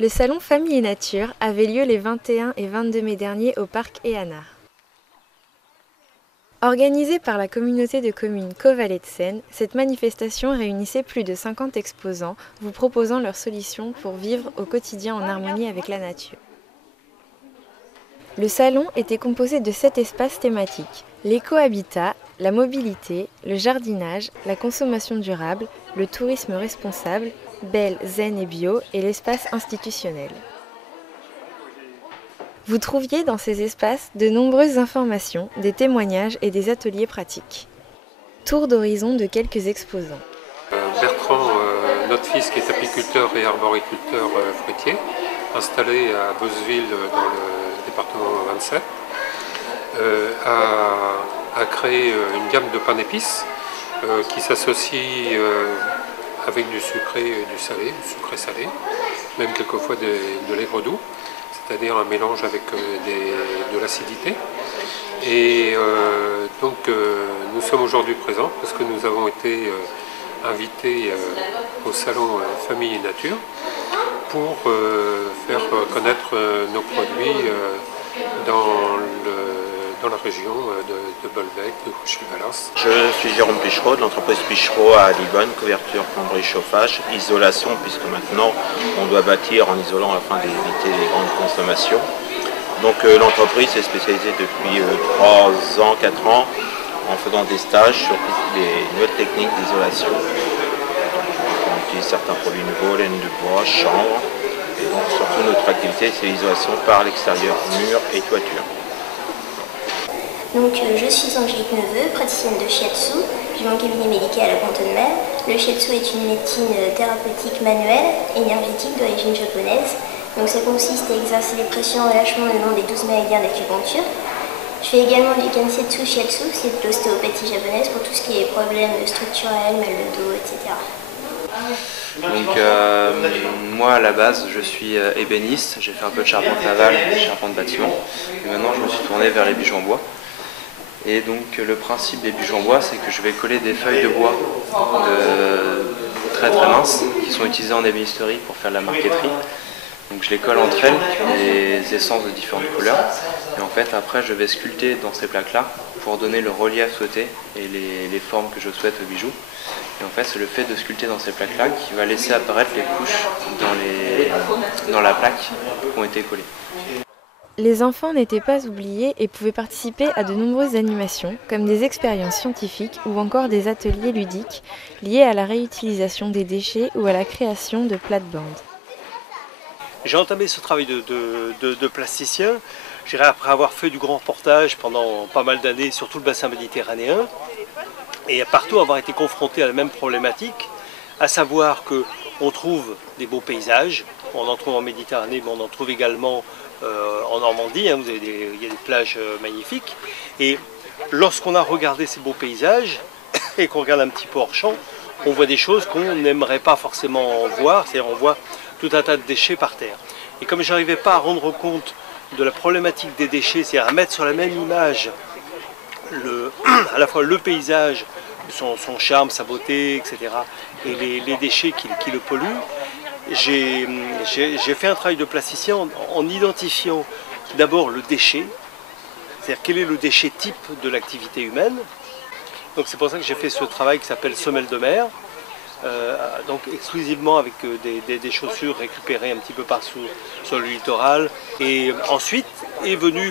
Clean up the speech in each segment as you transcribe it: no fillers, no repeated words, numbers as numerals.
Le salon Famille et Nature avait lieu les 21 et 22 mai dernier au parc Éanard. Organisée par la communauté de communes Caux-Vallée de Seine, cette manifestation réunissait plus de 50 exposants vous proposant leurs solutions pour vivre au quotidien en harmonie avec la nature. Le salon était composé de 7 espaces thématiques: l'éco-habitat, la mobilité, le jardinage, la consommation durable, le tourisme responsable, belle, zen et bio et l'espace institutionnel. Vous trouviez dans ces espaces de nombreuses informations, des témoignages et des ateliers pratiques. Tour d'horizon de quelques exposants. Bertrand, notre fils qui est apiculteur et arboriculteur fruitier, installé à Beauceville dans le département 27, a créé une gamme de pain d'épices qui s'associe avec du sucré et du salé, du sucré salé, même quelquefois de l'aigre doux, c'est-à-dire un mélange avec de l'acidité. Et donc nous sommes aujourd'hui présents parce que nous avons été invités au salon Famille et Nature pour faire connaître nos produits dans la région de Bolbec, de Cauchy-Valas. Je suis Jérôme Pichereau de l'entreprise Pichereau à Libonne, couverture, plomberie, chauffage, isolation, puisque maintenant on doit bâtir en isolant afin d'éviter les grandes consommations. Donc l'entreprise est spécialisée depuis 3 ans, 4 ans en faisant des stages sur les nouvelles techniques d'isolation. On utilise certains produits nouveaux, laine de bois, chanvre. Et donc surtout notre activité c'est l'isolation par l'extérieur, murs et toiture. Donc je suis Angélique Neveu, praticienne de shiatsu. J'ai mon cabinet médical à Pont-de-Mer. Le shiatsu est une médecine thérapeutique manuelle, énergétique d'origine japonaise. Donc ça consiste à exercer des pressions en relâchement le long des 12 méridiens d'acupuncture. Je fais également du Kansetsu Shiatsu, c'est de l'ostéopathie japonaise pour tout ce qui est problèmes structurels, mal de dos, etc. Donc moi à la base je suis ébéniste, j'ai fait un peu de charpente navale, charpente bâtiment, et maintenant je me suis tourné vers les bijoux en bois. Et donc le principe des bijoux en bois, c'est que je vais coller des feuilles de bois très minces qui sont utilisées en ébénisterie pour faire de la marqueterie. Donc je les colle entre elles, des essences de différentes couleurs, et en fait après je vais sculpter dans ces plaques-là pour donner le relief souhaité et les formes que je souhaite au bijou. Et en fait c'est le fait de sculpter dans ces plaques-là qui va laisser apparaître les couches dans la plaque qui ont été collées. Les enfants n'étaient pas oubliés et pouvaient participer à de nombreuses animations, comme des expériences scientifiques ou encore des ateliers ludiques liés à la réutilisation des déchets ou à la création de plates-bandes. J'ai entamé ce travail de plasticien, je dirais après avoir fait du grand reportage pendant pas mal d'années sur tout le bassin méditerranéen et partout avoir été confronté à la même problématique, à savoir qu'on trouve des beaux paysages, on en trouve en Méditerranée mais on en trouve également en Normandie, hein, il y a des plages magnifiques, et lorsqu'on a regardé ces beaux paysages et qu'on regarde un petit peu hors champ, on voit des choses qu'on n'aimerait pas forcément voir, c'est-à-dire on voit tout un tas de déchets par terre. Et comme je n'arrivais pas à rendre compte de la problématique des déchets, c'est-à-dire à mettre sur la même image à la fois le paysage, son charme, sa beauté, etc., et les déchets qui le polluent, j'ai fait un travail de plasticien en identifiant d'abord le déchet, c'est-à-dire quel est le déchet type de l'activité humaine. Donc c'est pour ça que j'ai fait ce travail qui s'appelle Semelle de mer, donc exclusivement avec des chaussures récupérées un petit peu partout sur le littoral. Et ensuite est venue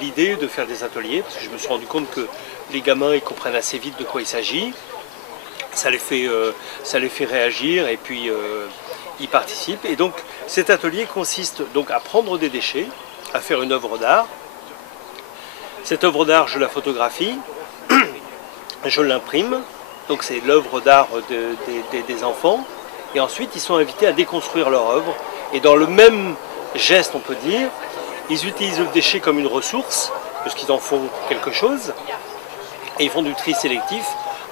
l'idée de faire des ateliers, parce que je me suis rendu compte que les gamins ils comprennent assez vite de quoi il s'agit, ça les fait réagir et puis ils participent. Et donc cet atelier consiste donc à prendre des déchets, à faire une œuvre d'art. Cette œuvre d'art je la photographie, je l'imprime. Donc c'est l'œuvre d'art des enfants, et ensuite ils sont invités à déconstruire leur œuvre, et dans le même geste on peut dire, ils utilisent le déchet comme une ressource, puisqu'ils en font quelque chose, et ils font du tri sélectif,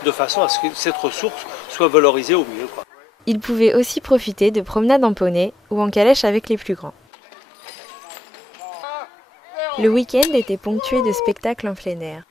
de façon à ce que cette ressource soit valorisée au mieux, quoi. Ils pouvaient aussi profiter de promenades en poney ou en calèche avec les plus grands. Le week-end était ponctué de spectacles en plein air.